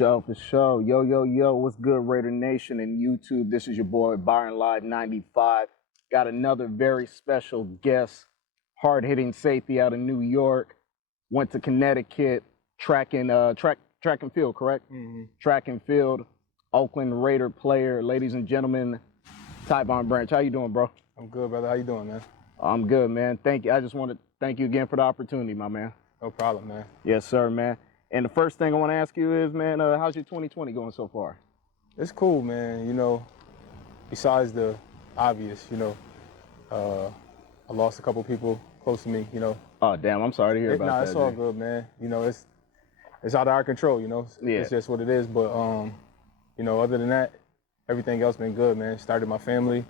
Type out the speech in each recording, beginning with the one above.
For sure. Yo, yo, yo, what's good, Raider Nation and YouTube? This is your boy, Byron Live 95. Got another very special guest, hard-hitting safety out of New York. Went to Connecticut, track and field, correct? Mm-hmm. Track and field, Oakland Raider player. Ladies and gentlemen, Tyvon Branch. How you doing, bro? I'm good, brother. How you doing, man? I'm good, man. Thank you. I just want to thank you again for the opportunity, my man. No problem, man. Yes, sir, man. And the first thing I want to ask you is, man, how's your 2020 going so far? It's cool, man. You know, besides the obvious, I lost a couple people close to me, Oh, damn, I'm sorry to hear about that. It's all good, man. It's out of our control, Yeah. It's just what it is. But, other than that, everything else been good, man. Started my family.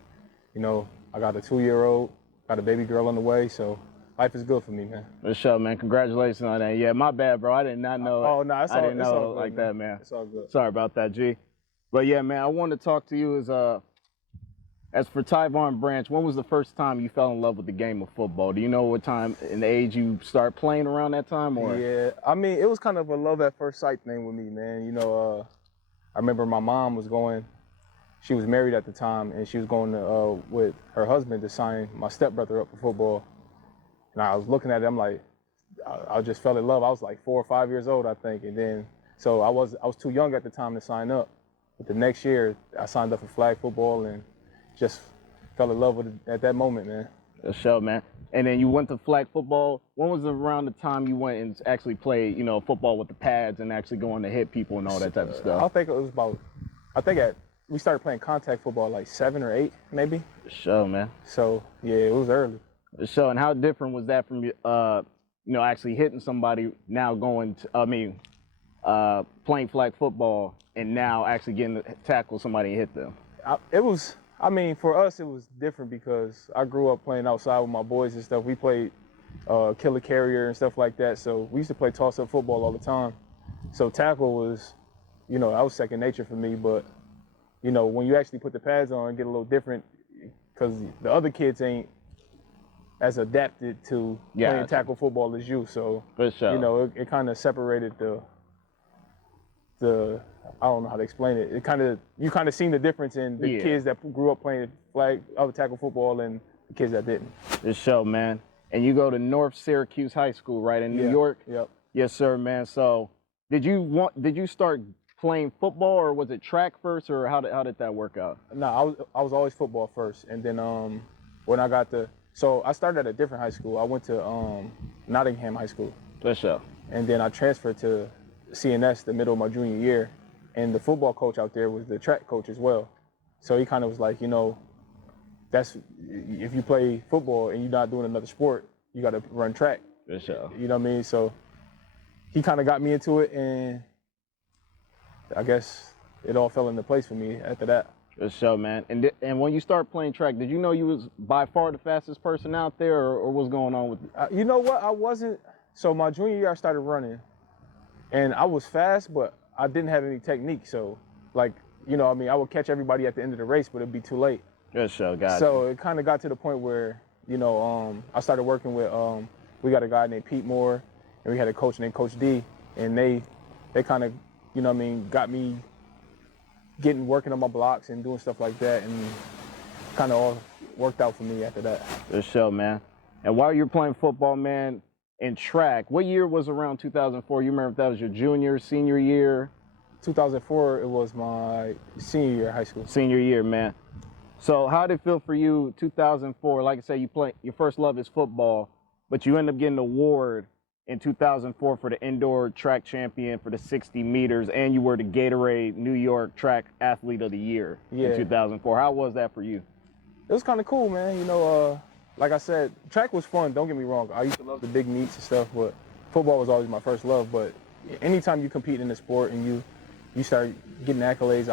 I got a 2-year-old, got a baby girl on the way, so life is good for me, man. For sure, man. Congratulations on that. Yeah, my bad, bro. I did not know. Oh, no, I didn't know like that, man. It's all good. Sorry about that, G. But yeah, man, I wanted to talk to you as for Tyvon Branch, when was the first time you fell in love with the game of football? Do you know what time and age you start playing around that time? Or? Yeah, I mean, it was kind of a love at first sight thing with me, man. I remember my mom was going, she was married at the time, and she was going to, with her husband to sign my stepbrother up for football. And I was looking at it, I'm like, I just fell in love. I was like 4 or 5 years old, I think. And then, so I was too young at the time to sign up. But the next year, I signed up for flag football and just fell in love with it at that moment, man. For sure, man. And then you went to flag football. When was around the time you went and actually played, football with the pads and actually going to hit people and all that type of stuff? I think it was about, we started playing contact football like 7 or 8, maybe. For sure, man. So, yeah, it was early. For sure. And how different was that from, actually hitting somebody now going to, playing flag football and now actually getting to tackle somebody and hit them? For us, it was different because I grew up playing outside with my boys and stuff. We played killer carrier and stuff like that. So we used to play toss-up football all the time. So tackle was, that was second nature for me. But, when you actually put the pads on, it get a little different because the other kids ain't as adapted to playing tackle football as you. So, for sure. It kind of separated the I don't know how to explain it. You kind of seen the difference in the kids that grew up playing other tackle football and the kids that didn't. For sure, man. And you go to North Syracuse High School, right, in New York? Yep. Yes, sir, man. So did you start playing football, or was it track first, or how did that work out? No, I was always football first, and then when I started at a different high school. I went to Nottingham High School. For sure. And then I transferred to CNS the middle of my junior year, and the football coach out there was the track coach as well. So he kind of was like, that's if you play football and you're not doing another sport, you got to run track. For sure. You know what I mean? So he kind of got me into it, and I guess it all fell into place for me after that. For sure, man. And when you start playing track, did you know you was by far the fastest person out there, or what's going on with it? You know what? I wasn't. So my junior year, I started running, and I was fast, but I didn't have any technique. So, I would catch everybody at the end of the race, but it'd be too late. For sure, got So it kind of got to the point where, I started working with, we got a guy named Pete Moore, and we had a coach named Coach D, and they kind of, got me working on my blocks and doing stuff like that, and kind of all worked out for me after that. For sure, man. And while you're playing football, man, in track, what year was around 2004? You remember if that was your junior, senior year? 2004, it was my senior year of high school. Senior year, man. So how did it feel for you, 2004? Like I said, your first love is football, but you end up getting an award in 2004 for the indoor track champion for the 60 meters, and you were the Gatorade New York Track Athlete of the Year in 2004. How was that for you? It was kind of cool, man. Like I said, track was fun, don't get me wrong. I used to love the big meets and stuff, but football was always my first love. But anytime you compete in a sport and you start getting accolades,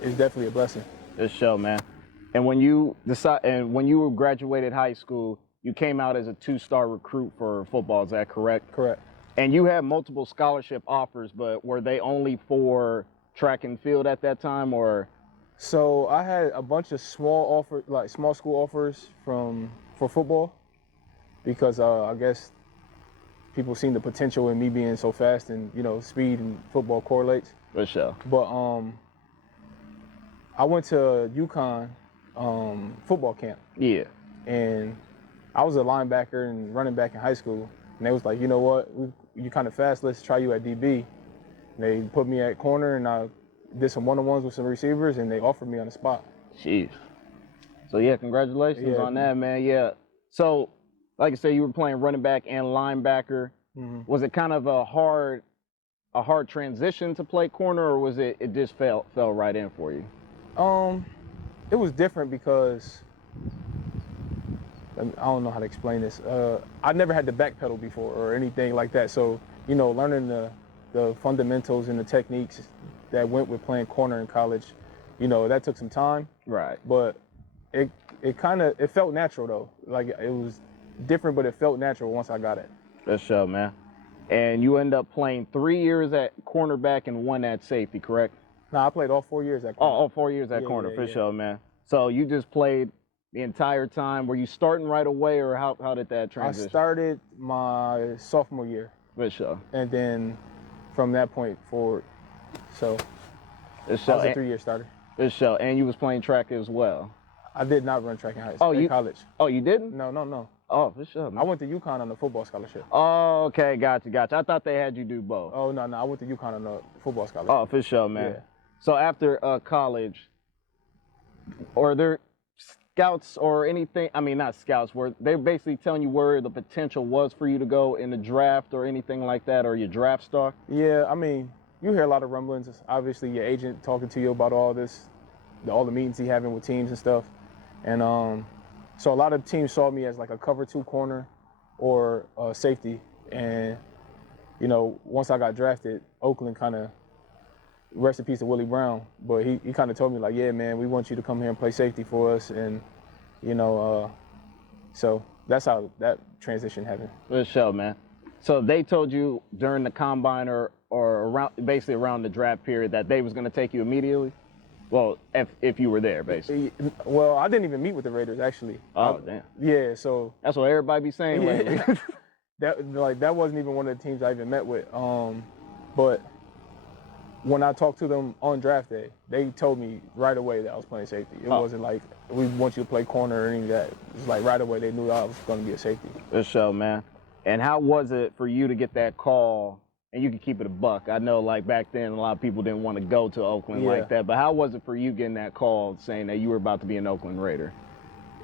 it's definitely a blessing. For sure, man. And when you graduated high school, you came out as a 2-star recruit for football, is that correct? Correct. And you had multiple scholarship offers, but were they only for track and field at that time, or? So I had a bunch of small school offers for football, because I guess people seen the potential in me being so fast, and speed and football correlates. For sure. But I went to UConn football camp. Yeah. And I was a linebacker and running back in high school. And they was like, you know what, you kind of fast, let's try you at DB. And they put me at corner, and I did some one-on-ones with some receivers, and they offered me on the spot. Jeez. So, yeah, congratulations on that, man. Yeah. So, like I said, you were playing running back and linebacker. Mm-hmm. Was it kind of a hard transition to play corner, or was it just fell right in for you? It was different because I don't know how to explain this. I never had to backpedal before or anything like that. So, learning the fundamentals and the techniques that went with playing corner in college, that took some time. Right. But it felt natural though. Like it was different, but it felt natural once I got it. For sure, man. And you end up playing 3 years at cornerback and 1 at safety, correct? No, I played all 4 years at corner. All 4 years at corner, for sure, man. So you just played the entire time. Were you starting right away, or how did that transition? I started my sophomore year. For sure. And then from that point forward, so I was a 3-year starter. For sure. And you was playing track as well. I did not run track in high school. In college. Oh, you didn't? No. Oh, for sure, man. I went to UConn on a football scholarship. Oh, okay, gotcha. I thought they had you do both. Oh, no, I went to UConn on a football scholarship. Oh, for sure, man. Yeah. So after college, are there scouts or anything? I mean, not scouts. Were they basically telling you where the potential was for you to go in the draft or anything like that, or your draft stock? Yeah, I mean, you hear a lot of rumblings. Obviously, your agent talking to you about all this, all the meetings he having with teams and stuff. And so a lot of teams saw me as like a cover 2 corner or safety. And, once I got drafted, Oakland kind of, rest in peace to Willie Brown, but he kind of told me like, yeah, man, we want you to come here and play safety for us. And, so that's how that transition happened. For sure, man. So they told you during the combine or basically around the draft period that they was going to take you immediately? Well, if you were there, basically. Well, I didn't even meet with the Raiders, actually. Oh, damn. Yeah, so. That's what everybody be saying lately. that wasn't even one of the teams I even met with. But when I talked to them on draft day, they told me right away that I was playing safety. It wasn't like, we want you to play corner or any of that. It was like right away they knew I was going to be a safety. For sure, man. And how was it for you to get that call? And you can keep it a buck. I know, like, back then, a lot of people didn't want to go to Oakland like that. But how was it for you getting that call saying that you were about to be an Oakland Raider?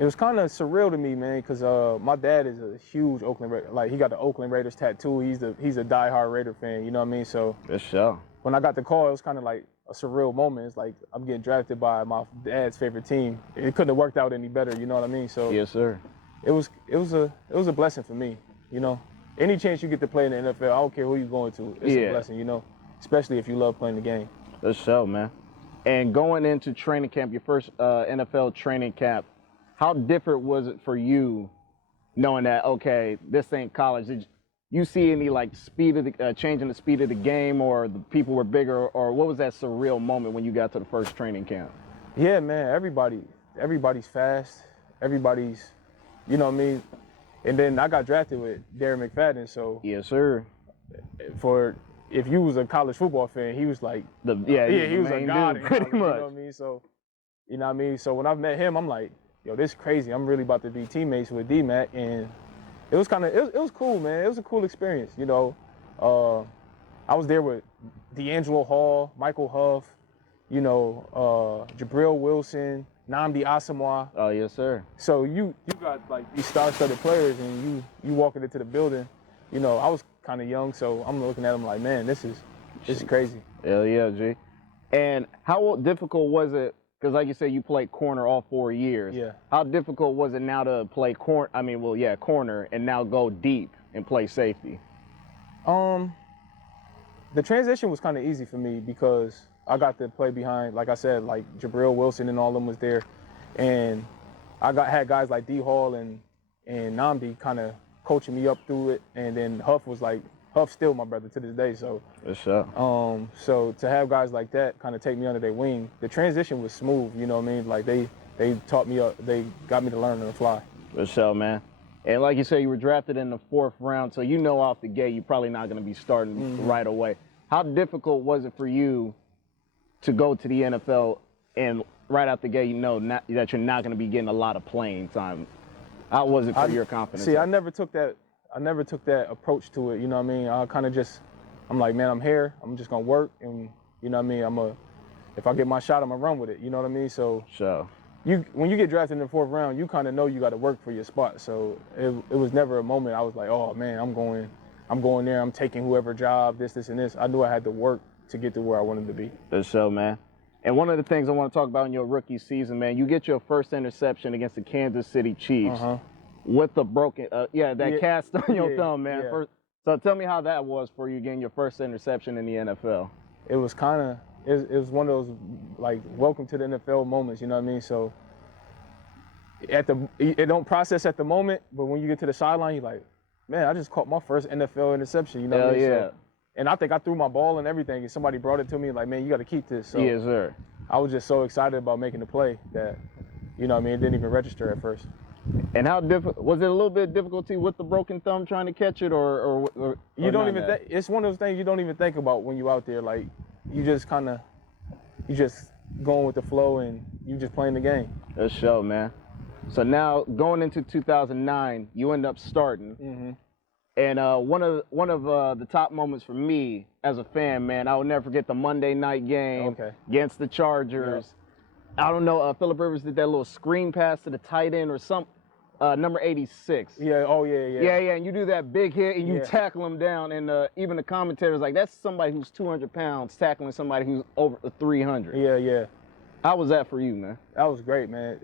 It was kind of surreal to me, man, because my dad is a huge Oakland Raider. Like, he got the Oakland Raiders tattoo. He's a diehard Raider fan, you know what I mean? So for sure. When I got the call, it was kind of like a surreal moment. It's like I'm getting drafted by my dad's favorite team. It couldn't have worked out any better, you know what I mean? So yes, sir. It was a blessing for me, Any chance you get to play in the NFL, I don't care who you're going to, it's a blessing, especially if you love playing the game. For sure, man. And going into training camp, your first NFL training camp, how different was it for you knowing that, okay, this ain't college? Did you see any like change in the speed of the game, or the people were bigger, or what was that surreal moment when you got to the first training camp? Yeah, man, everybody's fast. Everybody's, you know what I mean? And then I got drafted with Darren McFadden, so yes, sir. If you was a college football fan, he was like he was a god dude, pretty much. You know what I mean? So, you know what I mean? So when I met him, I'm like, yo, this is crazy. I'm really about to be teammates with D-Mac, and it was cool, man. It was a cool experience, I was there with D'Angelo Hall, Michael Huff, Jabril Wilson, Nnamdi Asomugha. Oh, yes, sir. So you got like these star-studded players, and you walking into the building. I was kind of young, so I'm looking at them like, man, this is crazy. Hell yeah, G. And how difficult was it? Because like you said, you played corner all 4 years. Yeah. How difficult was it now to play corner, and now go deep and play safety? The transition was kind of easy for me because I got to play behind, like I said, like Jabril Wilson and all of them was there. And had guys like D Hall and Nnamdi kind of coaching me up through it. And then Huff's still my brother to this day. So, for sure. So to have guys like that kind of take me under their wing, the transition was smooth, you know what I mean? Like they taught me up, they got me to learn on the fly. For sure, man. And like you said, you were drafted in the 4th round, so you know off the gate you're probably not going to be starting right away. How difficult was it for you to go to the NFL and right out the gate, you know that you're not going to be getting a lot of playing time? How was it for your confidence? See, I never took that approach to it. You know what I mean? I kind of just, I'm like, man, I'm here. I'm just gonna work, and you know what I mean. If I get my shot, I'm gonna run with it. You know what I mean? So sure. When you get drafted in the 4th round, you kind of know you got to work for your spot. So it was never a moment I was like, oh man, I'm going there. I'm taking whoever job, this, and this. I knew I had to work to get to where I wanted to be. For sure, man. And one of the things I want to talk about in your rookie season, man, you get your first interception against the Kansas City Chiefs with the broken, cast on your thumb, man. Yeah. So tell me how that was for you getting your first interception in the NFL. It was it was one of those like welcome to the NFL moments, you know what I mean? So it don't process at the moment, but when you get to the sideline, you're like, man, I just caught my first NFL interception, you know what I mean? Yeah. So, and I think I threw my ball and everything, and somebody brought it to me like, man, you got to keep this. So yes, sir. I was just so excited about making the play that, you know what I mean, it didn't even register at first. And how difficult was it? A little bit of difficulty with the broken thumb trying to catch it, or you don't even think, it's one of those things you don't even think about when you're out there. Like you just going with the flow and you just playing the game. That's show, man. So now going into 2009, you end up starting. And one of the top moments for me as a fan, man, I will never forget the Monday night game against the Chargers. Yep. I don't know, Phillip Rivers did that little screen pass to the tight end or some number 86. Yeah. Oh yeah. Yeah. And you do that big hit and you tackle him down, and even the commentators like, that's somebody who's 200 pounds tackling somebody who's over 300. Yeah. How was that for you, man? That was great, man.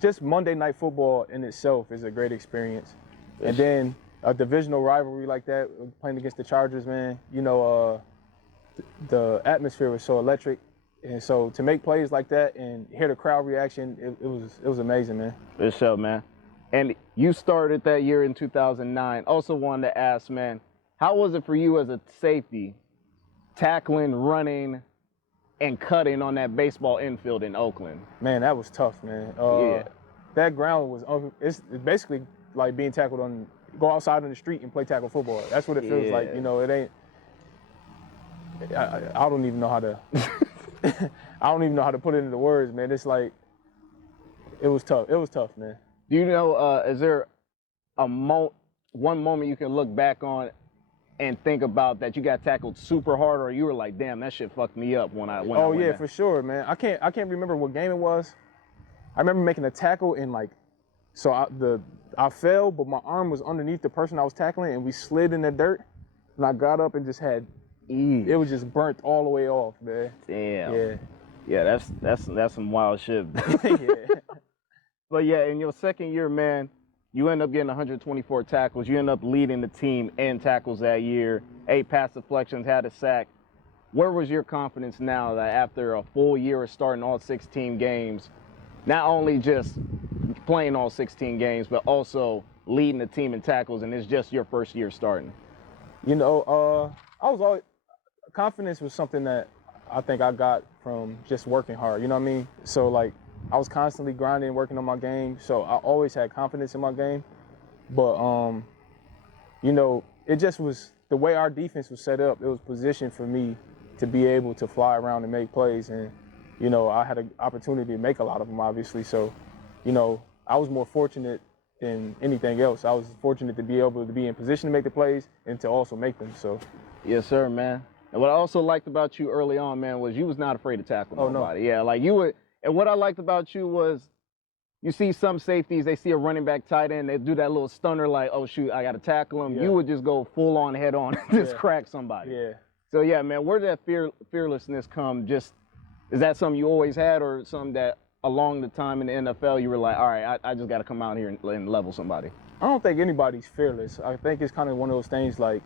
Just Monday Night Football in itself is a great experience. And then a divisional rivalry like that, playing against the Chargers, man, you know, the atmosphere was so electric. And so to make plays like that and hear the crowd reaction, it was amazing, man. For sure, man. And you started that year in 2009. Also wanted to ask, man, how was it for you as a safety, tackling, running, and cutting on that baseball infield in Oakland? Man, that was tough, man. That ground was, it's basically like being tackled go outside on the street and play tackle football. That's what it feels like. You know, it ain't, I don't even know how to, I don't even know how to put it into words, man. It's like, it was tough. It was tough, man. Do you know, is there one moment you can look back on and think about that you got tackled super hard, or you were like, damn, that shit fucked me up when I went Oh, yeah, down? for sure, man. I can't remember what game it was. I remember making a tackle and like, so I fell, but my arm was underneath the person I was tackling, and we slid in the dirt, and I got up and just had, it was just burnt all the way off, man. Damn. Yeah, that's some wild shit. Yeah. But yeah, in your second year, man, you end up getting 124 tackles. You end up leading the team in tackles that year. 8 pass deflections, had a sack. Where was your confidence now that after a full year of starting all 16 games, not only just playing all 16 games, but also leading the team in tackles, and it's just your first year starting? You know, confidence was something that I think I got from just working hard, you know what I mean? So like, I was constantly grinding, working on my game, so I always had confidence in my game. But, you know, it just was the way our defense was set up. It was positioned for me to be able to fly around and make plays. And, you know, I had an opportunity to make a lot of them, obviously. So, you know, I was more fortunate than anything else. I was fortunate to be able to be in position to make the plays and to also make them. So, yes, sir, man. And what I also liked about you early on, man, was you was not afraid to tackle nobody. No. Yeah, like you would. And what I liked about you was, you see some safeties, they see a running back tight end, they do that little stunner like, oh shoot, I got to tackle him. Yeah. You would just go full on head on and just crack somebody. Yeah. So yeah, man, where did that fearlessness come? Just, is that something you always had, or something that along the time in the NFL you were like, all right, I just got to come out here and level somebody? I don't think anybody's fearless. I think it's kind of one of those things like,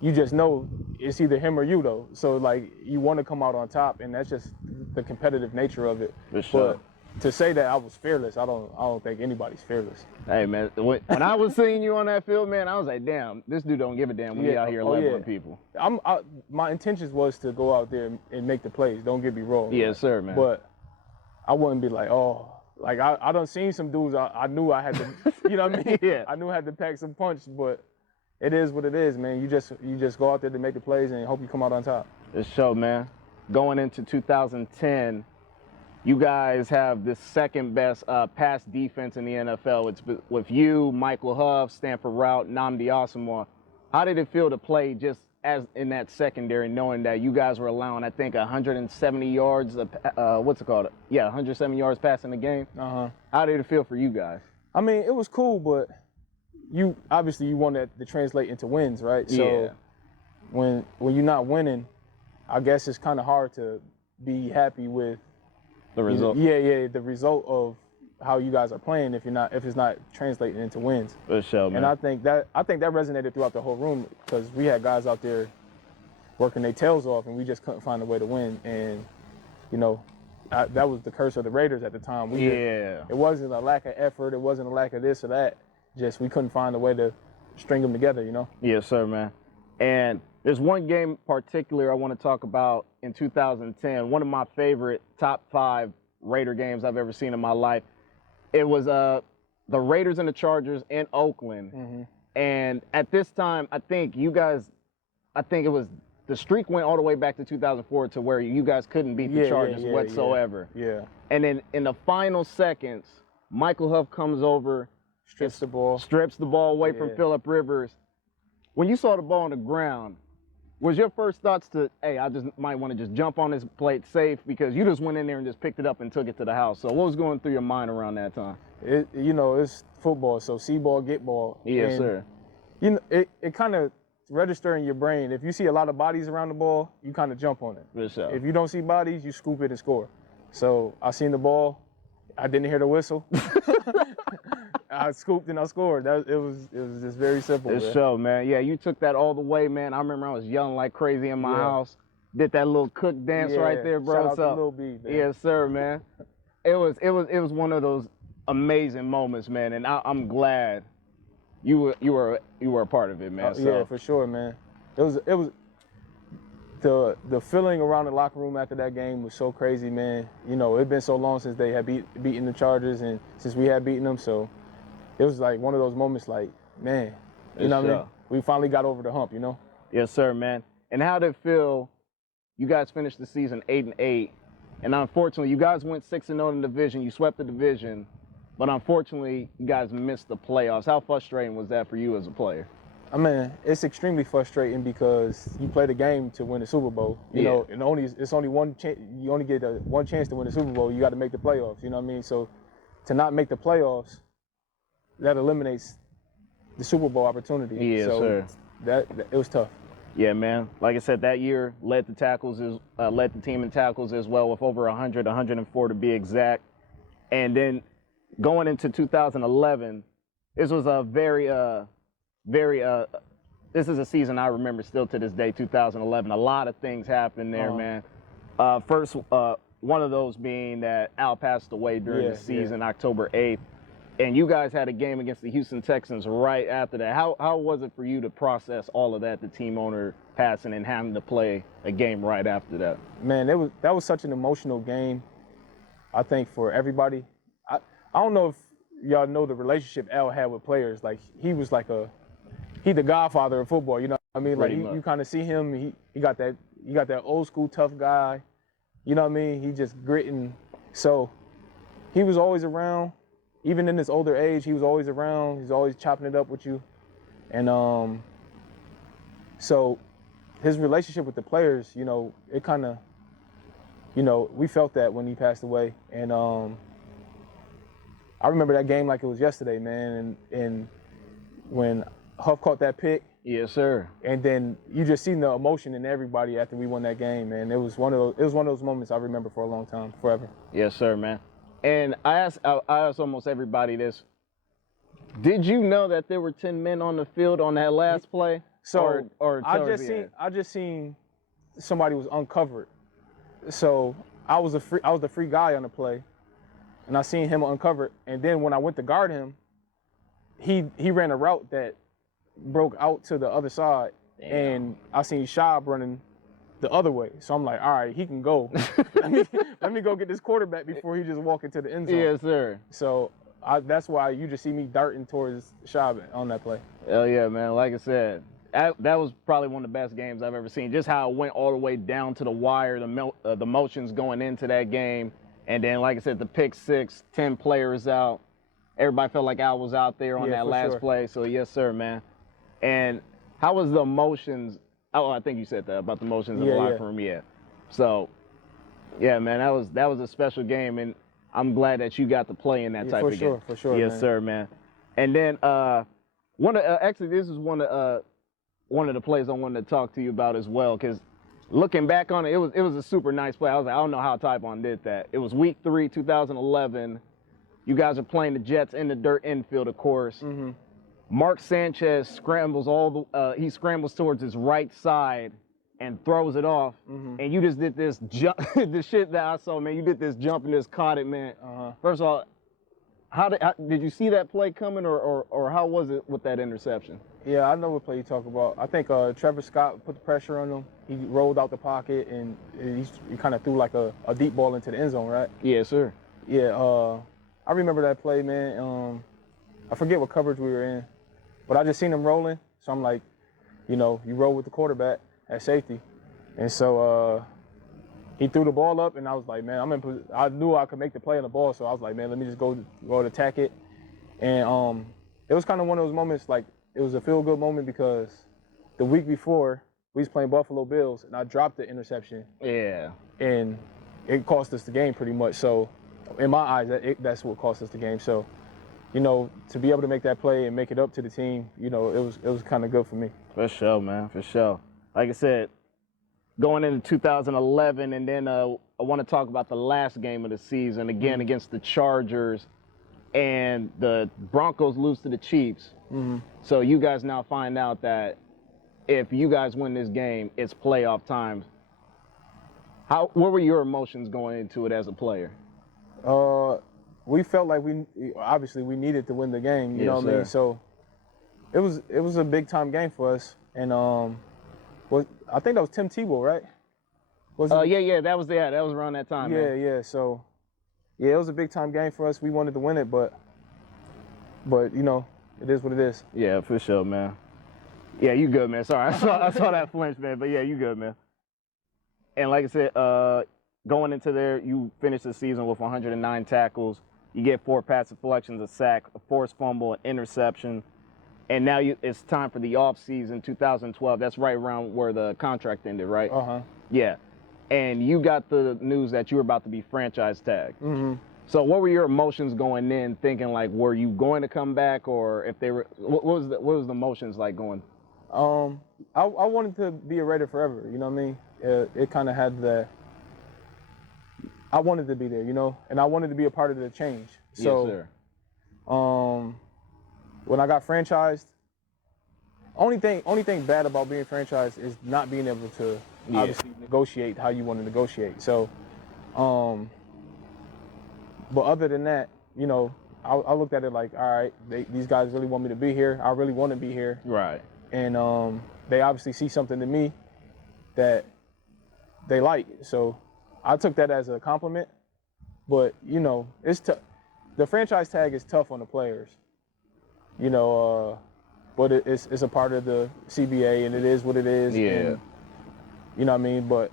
you just know it's either him or you, though. So, like, you want to come out on top, and that's just the competitive nature of it. For sure. But to say that I was fearless, I don't think anybody's fearless. Hey, man, when I was seeing you on that field, man, I was like, damn, this dude don't give a damn when he out here leveling people. My intentions was to go out there and make the plays. Don't get me wrong. Yes, sir, man. But I wouldn't be like, oh, Like I done seen some dudes. I knew I had to, you know what I mean? Yeah. I knew I had to pack some punch, but it is what it is, man. You just go out there to make the plays and hope you come out on top. This show, man. Going into 2010, you guys have the second best pass defense in the NFL. It's with you, Michael Huff, Stanford Route, Nnamdi Asomugha. How did it feel to play just as in that secondary, knowing that you guys were allowing, I think, 170 yards, 170 yards passing the game? How did it feel for you guys? I mean, it was cool, but you obviously want that to translate into wins, right? Yeah. So when you're not winning, I guess it's kind of hard to be happy with the result. Yeah, the result of how you guys are playing if it's not translating into wins. For sure, man. And I think that resonated throughout the whole room because we had guys out there working their tails off and we just couldn't find a way to win. And you know, that was the curse of the Raiders at the time. It wasn't a lack of effort. It wasn't a lack of this or that. Just we couldn't find a way to string them together, you know? Yes, sir, man. And there's one game particular I want to talk about in 2010. One of my favorite top 5 Raider games I've ever seen in my life. It was the Raiders and the Chargers in Oakland. And at this time, I think it was the streak went all the way back to 2004 to where you guys couldn't beat the Chargers whatsoever. Yeah. And then in the final seconds, Michael Huff comes over, strips the ball away from Phillip Rivers. When you saw the ball on the ground, was your first thoughts to, hey, I just might want to just jump on this plate safe because you just went in there and just picked it up and took it to the house? So what was going through your mind around that time? It's football, so see ball, get ball. Yes, sir. You know, it kind of register in your brain. If you see a lot of bodies around the ball, you kind of jump on it. For sure. If you don't see bodies, you scoop it and score. So I seen the ball. I didn't hear the whistle. I scooped and I scored. It was just very simple. It's show, man. Yeah, you took that all the way, man. I remember I was yelling like crazy in my house. Did that little cook dance right there, bro. Shout out to Lil B, man. Yes, sir, man. It was one of those amazing moments, man, and I'm glad you were a part of it, man. Yeah, for sure, man. It was the feeling around the locker room after that game was so crazy, man. You know, it'd been so long since they had beaten the Chargers and since we had beaten them, so it was like one of those moments like, man, you know what I mean? We finally got over the hump, you know? Yes, sir, man. And how did it feel? You guys finished the season 8-8, and unfortunately, you guys went 6-0 in the division. You swept the division, but unfortunately, you guys missed the playoffs. How frustrating was that for you as a player? I mean, it's extremely frustrating because you play the game to win the Super Bowl. You know, and it's only one chance. You only get one chance to win the Super Bowl. You got to make the playoffs. You know what I mean? So, to not make the playoffs, that eliminates the Super Bowl opportunity. Yeah, so sir. That it was tough. Yeah, man. Like I said, that year led the team in tackles as well with over 100, 104 to be exact. And then going into 2011, this was a this is a season I remember still to this day, 2011. A lot of things happened there, man. First, one of those being that Al passed away during the season, October 8th. And you guys had a game against the Houston Texans right after that. How was it for you to process all of that, the team owner passing and having to play a game right after that? Man, that was such an emotional game, I think, for everybody. I don't know if y'all know the relationship Al had with players. Like, he was like he the godfather of football, you know what I mean? Like, you kind of see him, he got that old school tough guy, you know what I mean? He just gritting. So he was always around. Even in his older age, he was always around. He's always chopping it up with you. And so his relationship with the players, you know, it kind of, you know, we felt that when he passed away. And I remember that game like it was yesterday, man. And when Huff caught that pick. Yes, sir. And then you just seen the emotion in everybody after we won that game, man. It was one of those moments I remember for a long time, forever. Yes, sir, man. And I asked almost everybody this. Did you know that there were 10 men on the field on that last play? So I just seen somebody was uncovered. So I was the free guy on the play, and I seen him uncovered. And then when I went to guard him, he ran a route that broke out to the other side, and I seen Schaub running the other way. So I'm like, all right, he can go. let me go get this quarterback before he just walk into the end zone. Yes, sir. So that's why you just see me darting towards Shab on that play. Hell yeah, man. Like I said, that was probably one of the best games I've ever seen. Just how it went all the way down to the wire, the motions going into that game. And then, like I said, the pick six, 10 players out. Everybody felt like I was out there on that last play. So, yes, sir, man. And how was the emotions? Oh, I think you said that about the emotions in the locker room. Yeah. So, yeah, man, that was a special game. And I'm glad that you got to play in that type of game. For sure, yes, man. sir, man. And then actually, this is one of the plays I wanted to talk to you about as well, because looking back on it, it was a super nice play. I was like, I don't know how Tyvon did that. It was week 3, 2011. You guys are playing the Jets in the dirt infield, of course. Mm-hmm. Mark Sanchez scrambles he scrambles towards his right side and throws it off. Mm-hmm. And you just did this jump, the shit that I saw, man. You did this jump and just caught it, man. First of all, how did you see that play coming, or how was it with that interception? Yeah, I know what play you talk about. I think Trevor Scott put the pressure on him. He rolled out the pocket, and he kind of threw like a deep ball into the end zone, right? Yes, sir. Yeah, I remember that play, man. I forget what coverage we were in, but I just seen him rolling. So I'm like, you roll with the quarterback at safety. And so he threw the ball up, and I was like, man, I knew I could make the play on the ball, so I was like, man, let me just go to attack it. And it was kind of one of those moments, like, it was a feel-good moment because the week before, we was playing Buffalo Bills, and I dropped the interception. Yeah. And it cost us the game pretty much. So in my eyes, that's what cost us the game. So, to be able to make that play and make it up to the team, it was kind of good for me. For sure, man, for sure. Like I said, going into 2011, and then I want to talk about the last game of the season, again against the Chargers, and the Broncos lose to the Chiefs. Mm-hmm. So you guys now find out that if you guys win this game, it's playoff time. What were your emotions going into it as a player? We felt like we needed to win the game. You know what I mean? So it was a big time game for us, and I think that was Tim Tebow, right? Yeah, that was around that time. Yeah. So it was a big time game for us. We wanted to win it, but it is what it is. Yeah, for sure, man. Yeah, you good, man. Sorry, I saw that flinch, man. But yeah, you good, man. And like I said, going into there, you finished the season with 109 tackles. You get 4 pass deflections, a sack, a forced fumble, an interception. And now it's time for the off season, 2012. That's right around where the contract ended, right? Uh-huh. Yeah. And you got the news that you were about to be franchise tagged. Mm-hmm. So what were your emotions going in, thinking like, were you going to come back, or if they were, what was the emotions like going? I wanted to be a Raider forever. You know what I mean? It kind of had I wanted to be there, and I wanted to be a part of the change. So, yes, sir. When I got franchised, only thing bad about being franchised is not being able to obviously negotiate how you want to negotiate. So, but other than that, I looked at it like, all right, these guys really want me to be here. I really want to be here. Right. And they obviously see something in me that they like. So I took that as a compliment. But, it's tough. The franchise tag is tough on the players. But it's a part of the CBA, and it is what it is. Yeah. And, you know what I mean? But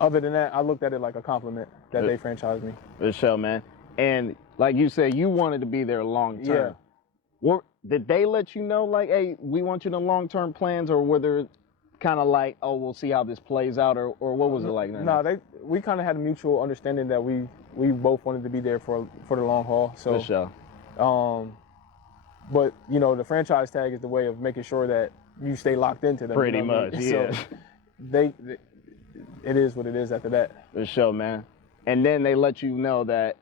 other than that, I looked at it like a compliment that they franchised me. For sure, man. And like you said, you wanted to be there long term. Yeah. Did they let you know, like, hey, we want you in the long-term plans, or were there kind of like, oh, we'll see how this plays out, or what was it like? No, we kind of had a mutual understanding that we both wanted to be there for the long haul. So, for sure. But, the franchise tag is the way of making sure that you stay locked into them. Pretty much, yeah. So it is what it is after that. For sure, man. And then they let you know that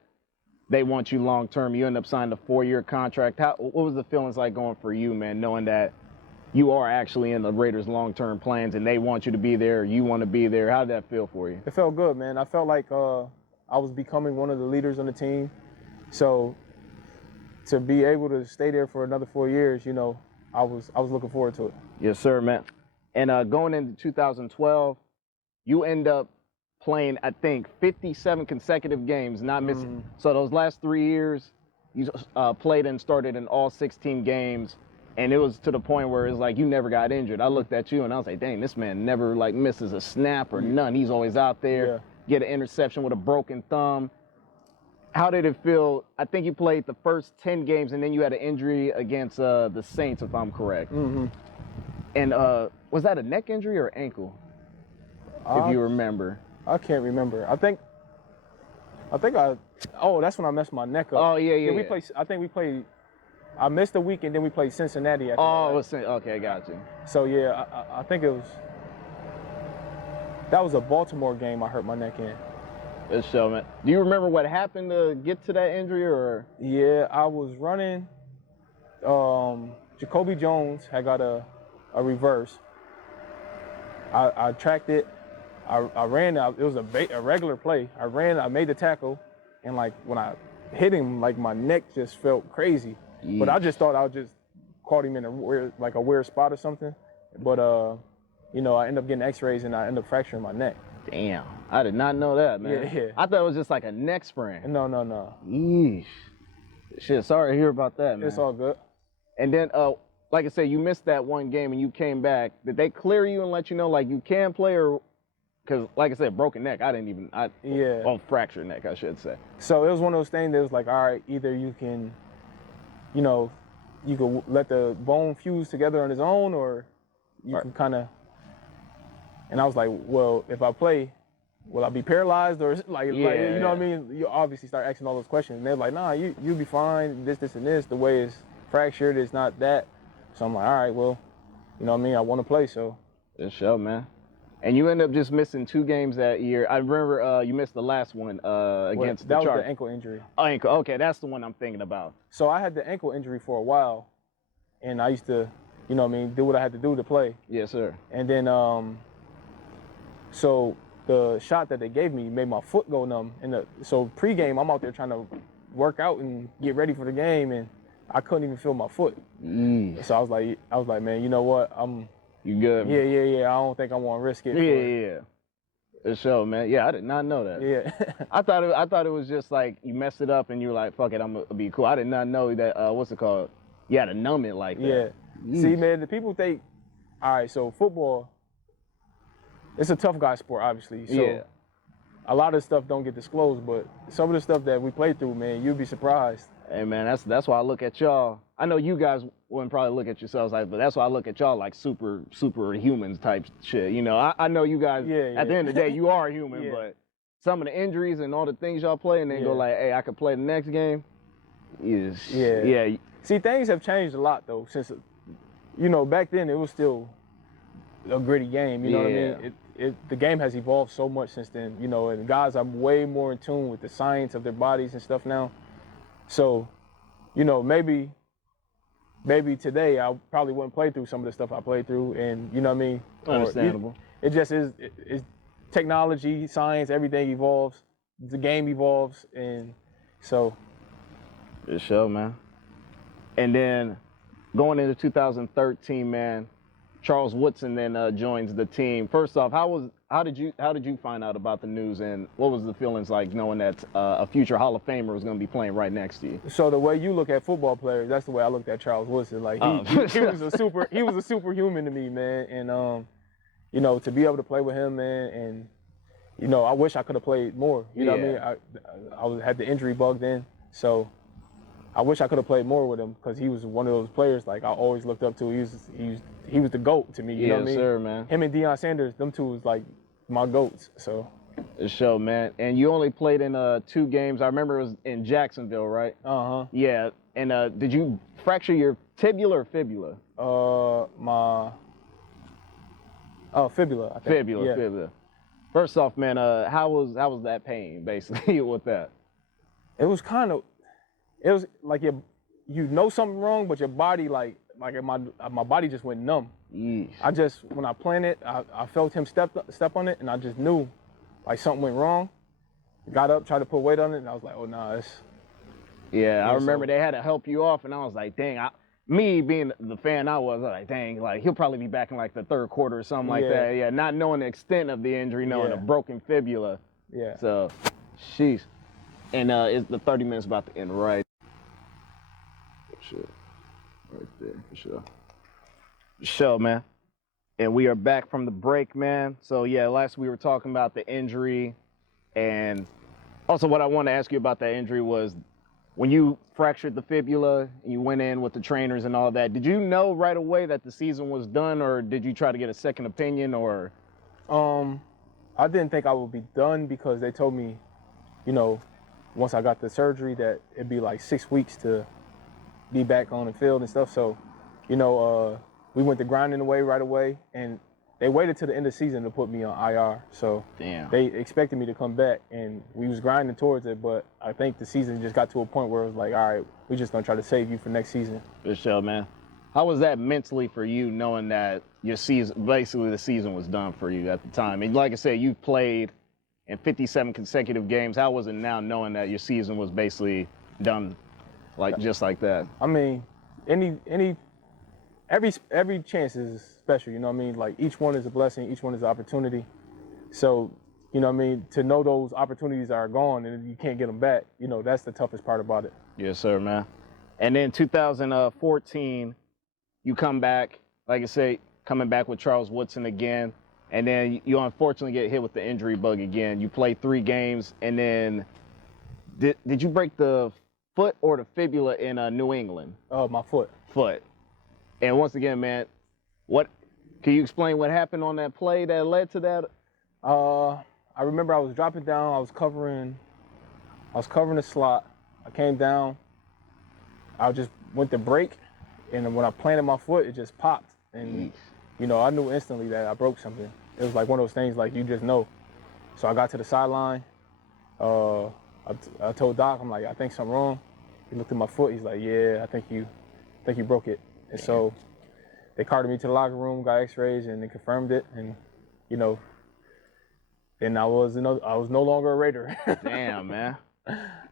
they want you long term. You end up signing a 4-year contract. What was the feelings like going for you, man, knowing that you are actually in the Raiders' long term plans and they want you to be there, you want to be there? How did that feel for you? It felt good, man. I felt like I was becoming one of the leaders on the team. So to be able to stay there for another 4 years, I was looking forward to it. Yes, sir, man. And going into 2012, you end up playing, I think, 57 consecutive games, not missing. So those last 3 years, you played and started in all 16 games, and it was to the point where it's like you never got injured. I looked at you and I was like, dang, this man never like misses a snap or none. He's always out there. Get an interception with a broken thumb. How did it feel? I think you played the first 10 games, and then you had an injury against the Saints, if I'm correct. And was that a neck injury or ankle, if you remember? I can't remember. I think that's when I messed my neck up. Oh, yeah. We played, I think we played, I missed a week, and then we played Cincinnati. Okay, got you. So, yeah, I think that was a Baltimore game I hurt my neck in. Let's show, man. Do you remember what happened to get to that injury, or? Yeah, I was running. Jacoby Jones had got a reverse. I tracked it. I ran. It was a regular play. I ran. I made the tackle, and like when I hit him, like my neck just felt crazy. Yeesh. But I just thought I just caught him in a weird spot or something. But I ended up getting X-rays and I ended up fracturing my neck. Damn, I did not know that, man. Yeah. I thought it was just like a neck sprain. No. Yeesh. Shit, sorry to hear about that, man. It's all good. And then, like I said, you missed that one game and you came back. Did they clear you and let you know like you can play, or? Because, like I said, broken neck, fractured neck, I should say. So it was one of those things that was like, all right, either you can, you could let the bone fuse together on its own, or you can kind of. And I was like, well, if I play, will I be paralyzed, or what I mean? You obviously start asking all those questions, and they're like, nah, you'll be fine. This, and this. The way it's fractured, it's not that. So I'm like, all right, well, you know what I mean? I want to play, so. Good show, man. And you end up just missing 2 games that year. I remember you missed the last one against the Chargers. That was the ankle injury. Oh, ankle. Okay, that's the one I'm thinking about. So I had the ankle injury for a while, and I used to, do what I had to do to play. Yes, sir. And then, so the shot that they gave me made my foot go numb. So pregame, I'm out there trying to work out and get ready for the game, and I couldn't even feel my foot. So I was like, man, you know what? You good? Yeah. I don't think I want to risk it. Yeah. The show, man. Yeah, I did not know that. Yeah. I thought it was just like you messed it up and you were like, fuck it, I'm gonna be cool. I did not know that. What's it called? You had to numb it like that. Yeah. See, man, the people think, all right, so football, it's a tough guy sport, obviously. So a lot of stuff don't get disclosed, but some of the stuff that we play through, man, you'll be surprised. Hey, man, that's why I look at y'all. I know you guys wouldn't probably look at yourselves like, but that's why I look at y'all like super humans type shit. I know you guys, at the end of the day, you are human, but some of the injuries and all the things y'all play, and then go like, hey, I could play the next game. Yeah. See, things have changed a lot, though, since, back then it was still a gritty game, you know what I mean? The game has evolved so much since then, and guys are way more in tune with the science of their bodies and stuff now. So, maybe today I probably wouldn't play through some of the stuff I played through, and you know what I mean? Understandable. It just is. It's technology, science, everything evolves. The game evolves, and so. Good show, man. And then going into 2013, man, Charles Woodson then joins the team. First off, how did you find out about the news, and what was the feelings like knowing that a future Hall of Famer was going to be playing right next to you? So the way you look at football players, that's the way I looked at Charles Woodson. Like he was a superhuman to me, man. And to be able to play with him, man, and I wish I could have played more. You know what I mean? I had the injury bug then, so I wish I could have played more with him, because he was one of those players like I always looked up to. He was the GOAT to me. You know what I mean? Sir, man. Him and Deion Sanders, them two was like my GOATs. So. The show, man. And you only played in 2 games. I remember it was in Jacksonville, right? Yeah. And did you fracture your tibula or fibula? Fibula, I think. Fibula. First off, man, how was that pain basically with that? It was like you know something wrong, but your body like my body just went numb. Yeesh. When I planted, I felt him step on it, and I just knew like something went wrong. Got up, tried to put weight on it, and I was like, oh, nah, I remember they had to help you off, and I was like, dang, me being the fan I was like, dang, like he'll probably be back in like the third quarter or something like that. Yeah, not knowing the extent of the injury, knowing a broken fibula. Yeah. So, sheesh. And it's the 30 minutes about to end right. Shit. Right there, for sure. For sure, man. And we are back from the break, man. So yeah, last we were talking about the injury, and also what I want to ask you about that injury was when you fractured the fibula and you went in with the trainers and all that, did you know right away that the season was done, or did you try to get a second opinion, or? I didn't think I would be done because they told me, you know, once I got the surgery that it'd be like 6 weeks to be back on the field and stuff. So, you know, we went to grinding away right away, and they waited till the end of the season to put me on IR. So Damn. They expected me to come back, and we was grinding towards it, but I think the season just got to a point where it was like, all right, we just gonna try to save you for next season. For sure, man. How was that mentally for you, knowing that your season, basically the season was done for you at the time? And like I said, you played in 57 consecutive games. How was it now knowing that your season was basically done, like just like that? I mean, every chance is special, you know what I mean? Like each one is a blessing, each one is an opportunity. So, you know what I mean, to know those opportunities are gone and you can't get them back, you know, that's the toughest part about it. Yes, sir, man. And then 2014, you come back, like I say, coming back with Charles Woodson again, and then you unfortunately get hit with the injury bug again. You play 3 games, and then did you break the foot or the fibula in New England? My foot. Foot. And once again, man, can you explain what happened on that play that led to that? I remember I was dropping down, I was covering the slot. I came down, I just went to break, and when I planted my foot, it just popped. And, you know, I knew instantly that I broke something. It was like one of those things like you just know. So I got to the sideline. I told Doc, I'm like, I think something wrong. He looked at my foot. He's like, yeah, I think you broke it. And so they carted me to the locker room, got x-rays, and they confirmed it. And, you know, then I was no longer a Raider. Damn, man.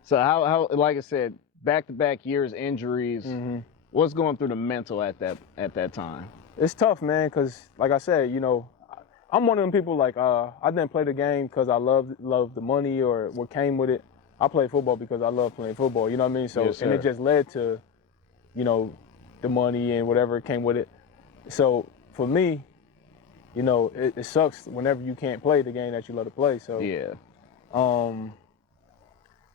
So how like I said, back-to-back years, injuries. Mm-hmm. What's going through the mental at that time? It's tough, man, because like I said, you know, I'm one of them people like I didn't play the game because I loved the money or what came with it. I played football because I love playing football. You know what I mean? So yes, and it just led to, you know, the money and whatever came with it. So for me, you know, it sucks whenever you can't play the game that you love to play. So yeah.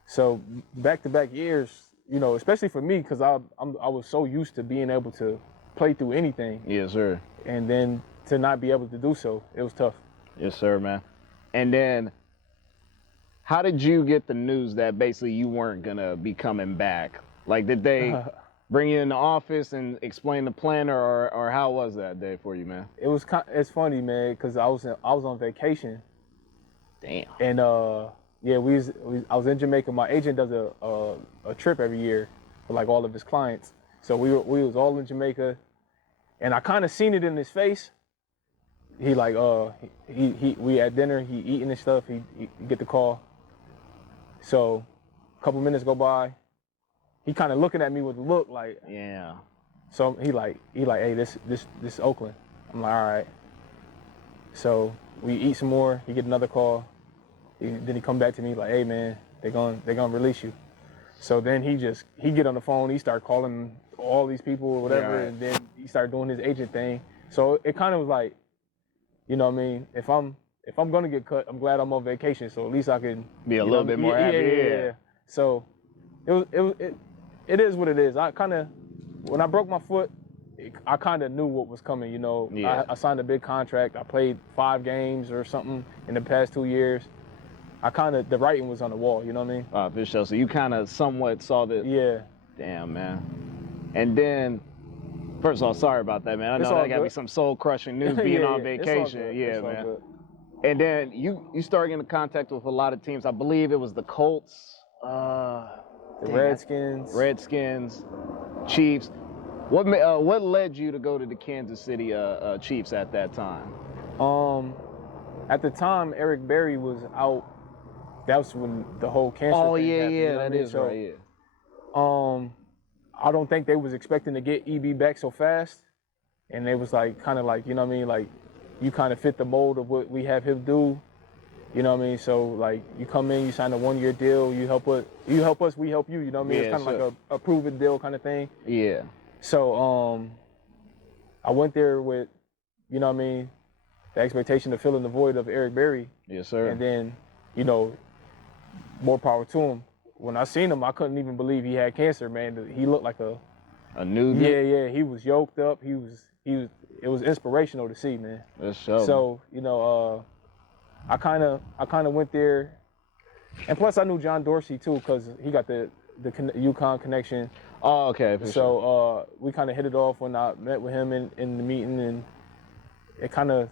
So back-to-back years, you know, especially for me, because I was so used to being able to play through anything. Yes, sir. And then to not be able to do so, it was tough. Yes, sir, man. And then, how did you get the news that basically you weren't gonna be coming back? Like, did they bring you in the office and explain the plan, or how was that day for you, man? It's funny, man, because I was on vacation. Damn. And yeah, I was in Jamaica. My agent does a trip every year for like all of his clients. So we was all in Jamaica, and I kind of seen it in his face. He like we at dinner, he eating and stuff. He get the call. So a couple minutes go by, he kind of looking at me with a look like, yeah. So he like, hey, this is Oakland. I'm like, all right. So we eat some more. He get another call. Then he come back to me like, hey man, they're gonna release you. So then he get on the phone. He start calling all these people or whatever, yeah, right. And then he started doing his agent thing. So it kind of was like, you know what I mean? If I'm gonna get cut, I'm glad I'm on vacation. So at least I can be a little bit more happy. Yeah. So it is what it is. When I broke my foot, I kind of knew what was coming. You know, yeah. I signed a big contract. I played 5 games or something in the past 2 years. The writing was on the wall, you know what I mean? For sure. So you kind of somewhat saw that. Yeah. Damn, man. And then, first of all, sorry about that, man. I know that got to be some soul-crushing news being on vacation. Yeah, man. And then you started getting in contact with a lot of teams. I believe it was the Colts, the Redskins, Chiefs. What led you to go to the Kansas City Chiefs at that time? At the time, Eric Berry was out. That was when the whole cancer thing happened, yeah, that is right, yeah. I don't think they was expecting to get EB back so fast, and they was like kind of like, you know what I mean, like you kind of fit the mold of what we have him do, you know what I mean. So like you come in, you sign a 1-year deal, you help us, we help you, you know what I mean. Yeah, it's kind of sure. like a prove it deal kind of thing. Yeah. So I went there with, you know what I mean, the expectation of filling the void of Eric Berry, Yes, sir. and then, you know, more power to him. When I seen him, I couldn't even believe he had cancer, man. He looked like a new yeah. He was yoked up. He was. It was inspirational to see, man. That's so. So you know, I kind of went there, and plus I knew John Dorsey too, because he got the UConn connection. Oh, okay. So we kind of hit it off when I met with him in the meeting, and it kind of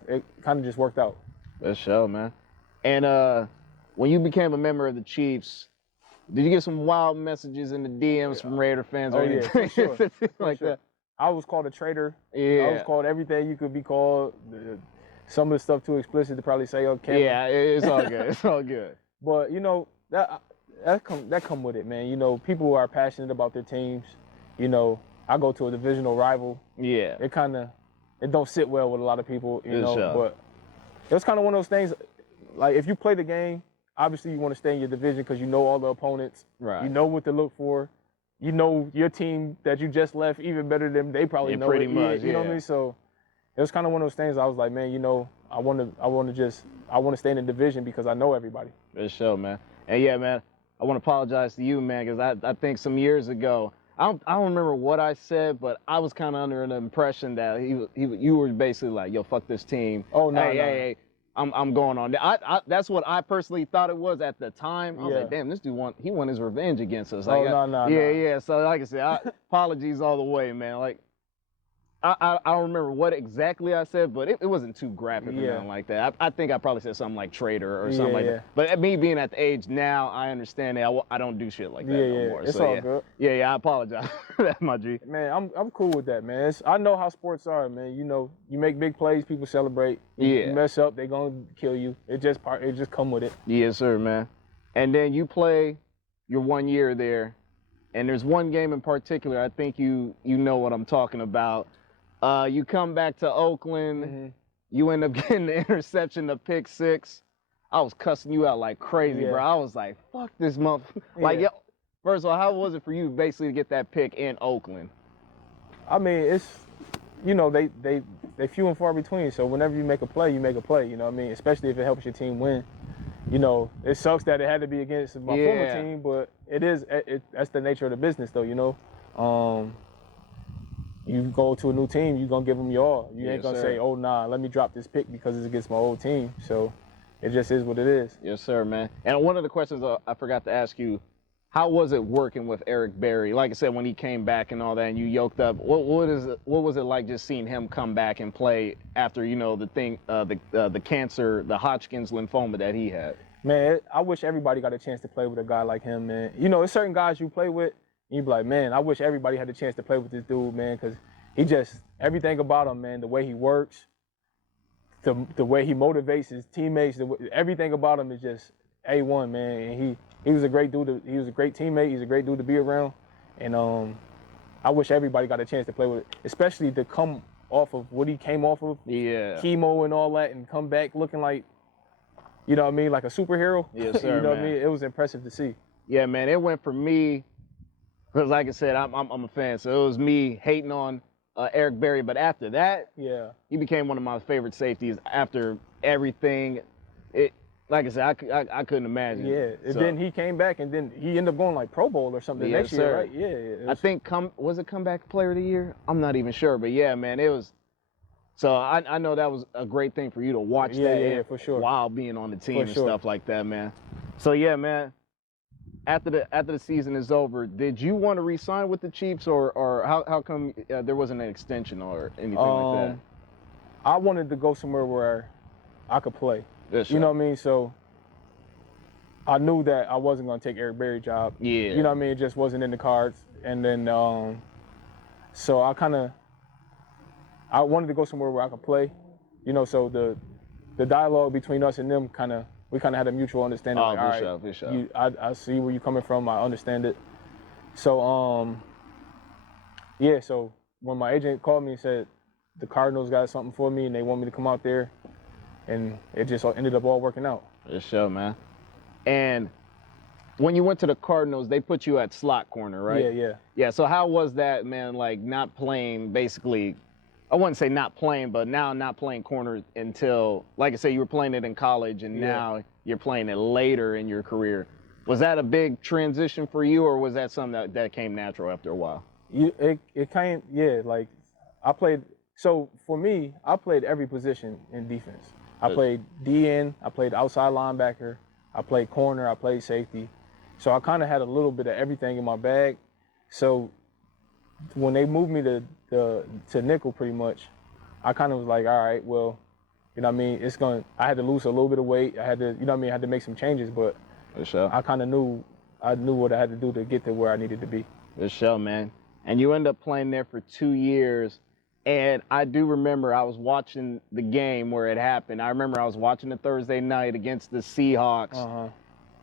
just worked out. That's so, man. And when you became a member of the Chiefs, did you get some wild messages in the DMs from Raider fans or anything? For sure. like that? I was called a traitor. Yeah. I was called everything you could be called. Some of the stuff too explicit to probably say on camera. Yeah, it's all good. It's all good. But you know that come with it, man. You know, people who are passionate about their teams. You know, I go to a divisional rival. Yeah. It don't sit well with a lot of people. You know, sure. but it was kind of one of those things. Like if you play the game, obviously you want to stay in your division because you know all the opponents. Right. You know what to look for. You know your team that you just left even better than they probably know. Pretty it. much. You know what I mean? So it was kind of one of those things. I was like, man, you know, I want to stay in the division because I know everybody. For sure, man. And yeah, man, I want to apologize to you, man, because I think some years ago, I don't remember what I said, but I was kind of under the impression that you were basically like, yo, fuck this team. Oh no, hey, I'm going on. That's what I personally thought it was at the time. I was like, damn, this dude won his revenge against us. Like, no. Yeah. So like I said, apologies all the way, man. Like, I don't remember what exactly I said, but it wasn't too graphic or nothing like that. I think I probably said something like traitor or something like that. But me being at the age now, I understand that I don't do shit like that no more. It's so, all good. Yeah, I apologize for that, my G. Man, I'm cool with that, man. I know how sports are, man. You know, you make big plays, people celebrate. You mess up, they gonna kill you. It just come with it. Yes, sir, man. And then you play your 1 year there, and there's one game in particular. I think you know what I'm talking about. You come back to Oakland, you end up getting the interception, the pick six. I was cussing you out like crazy, bro. I was like, fuck this motherfucker. Like, yo, first of all, how was it for you basically to get that pick in Oakland? I mean, it's, you know, they few and far between. So whenever you make a play, you make a play, you know what I mean? Especially if it helps your team win. You know, it sucks that it had to be against my former team, but that's the nature of the business though, you know? You go to a new team, you're going to give them your all. You ain't going to say, oh, nah, let me drop this pick because it's against my old team. So it just is what it is. Yes, sir, man. And one of the questions I forgot to ask you, how was it working with Eric Berry? Like I said, when he came back and all that and you yoked up, what was it like just seeing him come back and play after, you know, the cancer, the Hodgkin's lymphoma that he had? Man, I wish everybody got a chance to play with a guy like him, man. You know, there's certain guys you play with, and you be like, man, I wish everybody had a chance to play with this dude, man, because he just, everything about him, man, the way he works, the way he motivates his teammates, everything about him is just A1, man. And he was a great dude. He was a great teammate. He's a great dude to be around. And I wish everybody got a chance to play with it, especially to come off of what he came off of, chemo and all that, and come back looking like, you know what I mean, like a superhero. Yes, sir, you know man. what I mean? It was impressive to see. Yeah, man, it went for me, because like I said, I'm a fan, so it was me hating on Eric Berry, but after that, he became one of my favorite safeties after everything. Like I said, I couldn't imagine. Yeah, and then he came back, and then he ended up going like Pro Bowl or something next year, right? Yeah. I think was it Comeback Player of the Year? I'm not even sure, but yeah, man, it was. So I know that was a great thing for you to watch that for sure. while being on the team and stuff like that, man. So yeah, man. After the season is over, did you want to re-sign with the Chiefs, or how come there wasn't an extension or anything like that? I wanted to go somewhere where I could play. You know what I mean? So I knew that I wasn't going to take Eric Berry's job. Yeah. You know what I mean? It just wasn't in the cards. And then, so I wanted to go somewhere where I could play. You know, so the dialogue between us and them we kind of had a mutual understanding. Oh, like, for sure. I see where you're coming from. I understand it. So Yeah, so when my agent called me and said the Cardinals got something for me and they want me to come out there, and it just ended up all working out. For sure, man. And when you went to the Cardinals, they put you at slot corner, right? Yeah, yeah. Yeah, so how was that, man, like not playing basically, I wouldn't say not playing, but now not playing corner until, like I said, you were playing it in college and now you're playing it later in your career. Was that a big transition for you, or was that something that came natural after a while? It came, yeah, like I played, so for me, I played every position in defense. I played DN, I played outside linebacker, I played corner, I played safety. So I kind of had a little bit of everything in my bag. So when they moved me to nickel pretty much, I kind of was like, all right, well, you know what I mean? I had to lose a little bit of weight. I had to, you know what I mean? I had to make some changes, but For sure. I kind of knew what I had to do to get to where I needed to be. For sure, man. And you end up playing there for 2 years. And I do remember I was watching the game where it happened. I remember I was watching the Thursday night against the Seahawks.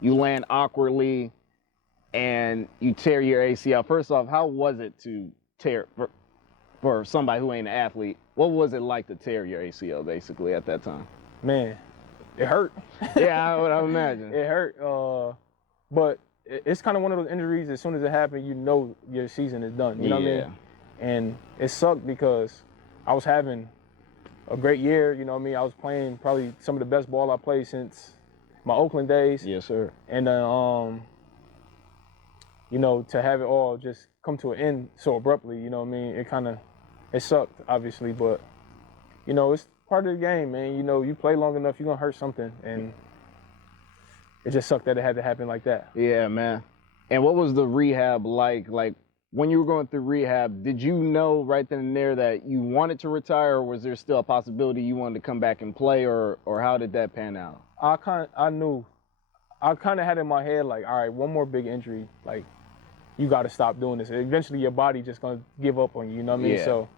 You land awkwardly and you tear your ACL. First off, how was it to tear, for somebody who ain't an athlete, what was it like to tear your ACL basically at that time? Man, it hurt. Yeah, I would imagine. It hurt. But it's kind of one of those injuries, as soon as it happened, you know your season is done. You know what I mean? And it sucked because I was having a great year. You know what I mean? I was playing probably some of the best ball I played since my Oakland days. Yes, sir. And you know, to have it all just come to an end so abruptly, you know what I mean? It sucked, obviously, but, you know, it's part of the game, man. You know, you play long enough, you're going to hurt something. And it just sucked that it had to happen like that. Yeah, man. And what was the rehab like? Like, when you were going through rehab, did you know right then and there that you wanted to retire, or was there still a possibility you wanted to come back and play, or how did that pan out? I knew. I kind of had in my head, like, all right, one more big injury, like, you got to stop doing this. Eventually, your body just going to give up on you, you know what I mean? Yeah. So,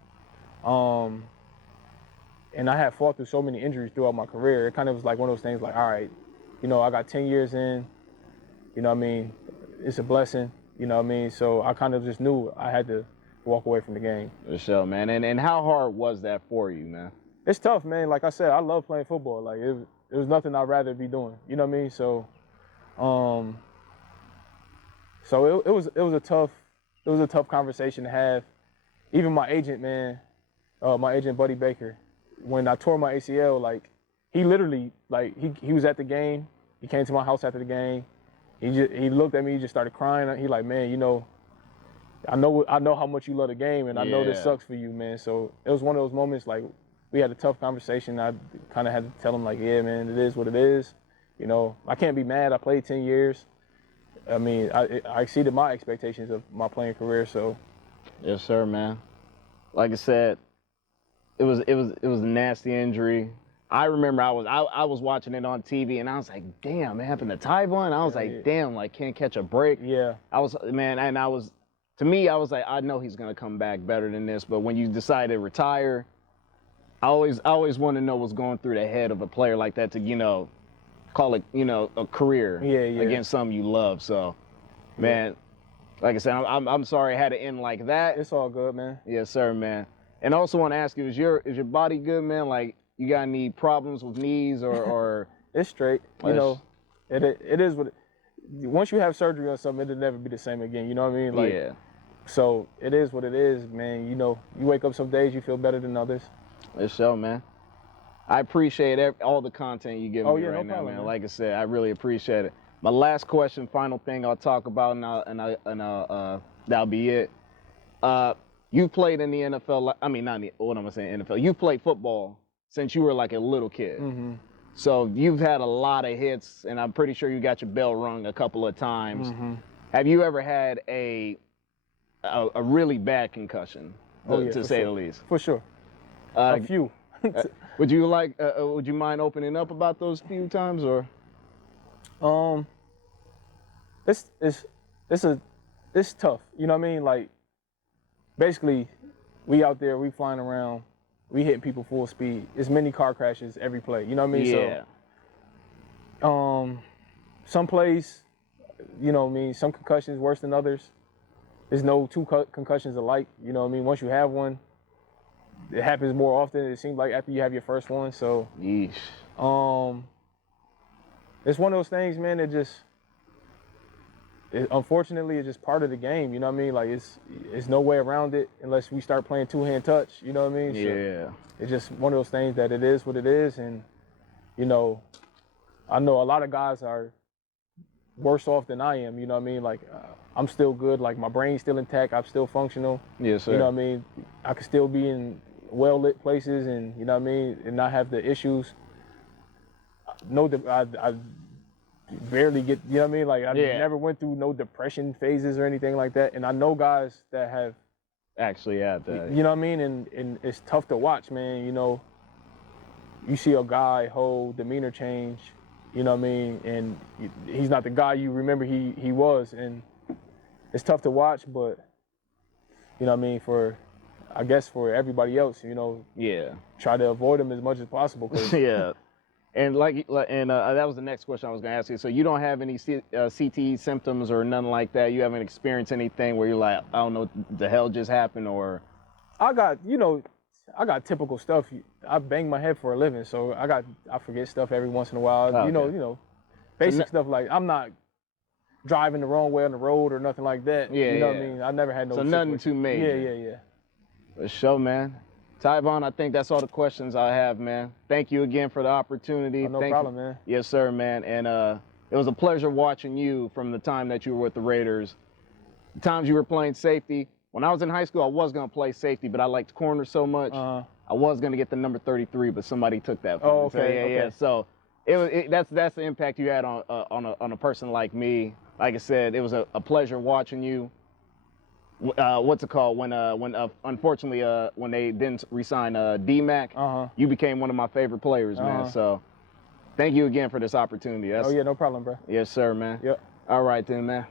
and I had fought through so many injuries throughout my career. It kind of was like one of those things like, all right, you know, I got 10 years in, you know what I mean? It's a blessing, you know what I mean? So I kind of just knew I had to walk away from the game. For sure, man. And how hard was that for you, man? It's tough, man. Like I said, I love playing football. Like, it was nothing I'd rather be doing, you know what I mean? So, it was a tough conversation to have. Even my agent, man, my agent Buddy Baker, when I tore my ACL, like, he literally, like, he was at the game. He came to my house after the game. He looked at me. He just started crying. He like, man, you know, I know how much you love the game, and I know this sucks for you, man. So it was one of those moments, like, we had a tough conversation. I kind of had to tell him, like, yeah, man, it is what it is. You know, I can't be mad. I played 10 years. I mean, I exceeded my expectations of my playing career, so. Yes, sir, man. Like I said, it was a nasty injury. I remember I was watching it on TV and I was like, damn, it happened to Tyvon. I was like, damn, like, can't catch a break. Yeah. To me, I was like, I know he's gonna come back better than this. But when you decide to retire, I always want to know what's going through the head of a player like that to, you know, call it, you know, a career against something you love. So, man, like I said, I'm sorry it had to end like that. It's all good, man. Yes, sir, man. And I also want to ask you, is your body good, man? Like, you got any problems with knees or It's straight. You know, it is what once you have surgery on something, it'll never be the same again. You know what I mean? Like, yeah. So it is what it is, man. You know, you wake up some days you feel better than others. Let's show, man. I appreciate all the content you give me right now, man. Like I said, I really appreciate it. My last question, final thing I'll talk about, and that'll be it. You played in the NFL. I mean, what am I saying? NFL. You played football since you were like a little kid. Mm-hmm. So you've had a lot of hits, and I'm pretty sure you got your bell rung a couple of times. Mm-hmm. Have you ever had a really bad concussion, to say the least? For sure. A few. Would you mind opening up about those few times, or? It's tough. You know what I mean? Like, basically, we out there, we flying around, we hitting people full speed. It's many car crashes every play. You know what I mean? Yeah. So, some plays, you know what I mean, some concussions worse than others. there's no two concussions alike. You know what I mean? Once you have one, it happens more often. It seems like after you have your first one. So, Yeesh. it's one of those things, man. Unfortunately, it's just part of the game. You know what I mean? Like it's no way around it unless we start playing two-hand touch. You know what I mean? Yeah. So it's just one of those things that it is what it is, and you know, I know a lot of guys are worse off than I am. You know what I mean? Like I'm still good. Like my brain's still intact. I'm still functional. Yes, sir. You know what I mean? I could still be in well-lit places, and you know what I mean, and not have the issues. No, I barely get, you know what I mean? Like I never went through no depression phases or anything like that. And I know guys that have actually had that. You know what I mean? And it's tough to watch, man. You know, you see a guy whole demeanor change, you know what I mean? And he's not the guy you remember he was. And it's tough to watch, but you know what I mean, I guess for everybody else, you know, try to avoid him as much as possible. Yeah. And that was the next question I was going to ask you. So you don't have any CTE symptoms or nothing like that? You haven't experienced anything where you're like, I don't know what the hell just happened, or? I got typical stuff. I bang my head for a living, so I forget stuff every once in a while. Okay. You know, basic stuff like I'm not driving the wrong way on the road or nothing like that. Yeah, you know what I mean? I never had no. So nothing too major. Yeah. For sure, man. Tyvon, I think that's all the questions I have, man. Thank you again for the opportunity. Oh, no problem, man. Yes, sir, man. And it was a pleasure watching you from the time that you were with the Raiders. The times you were playing safety. When I was in high school, I was going to play safety, but I liked corner so much. I was going to get the number 33, but somebody took that from me. Okay. Yeah. So that's the impact you had on a person like me. Like I said, it was a pleasure watching you. What's it called? When unfortunately when they didn't re-sign D-Mac, you became one of my favorite players, man. So thank you again for this opportunity. Oh yeah, no problem, bro. Yes, sir, man. Yep. All right then, man.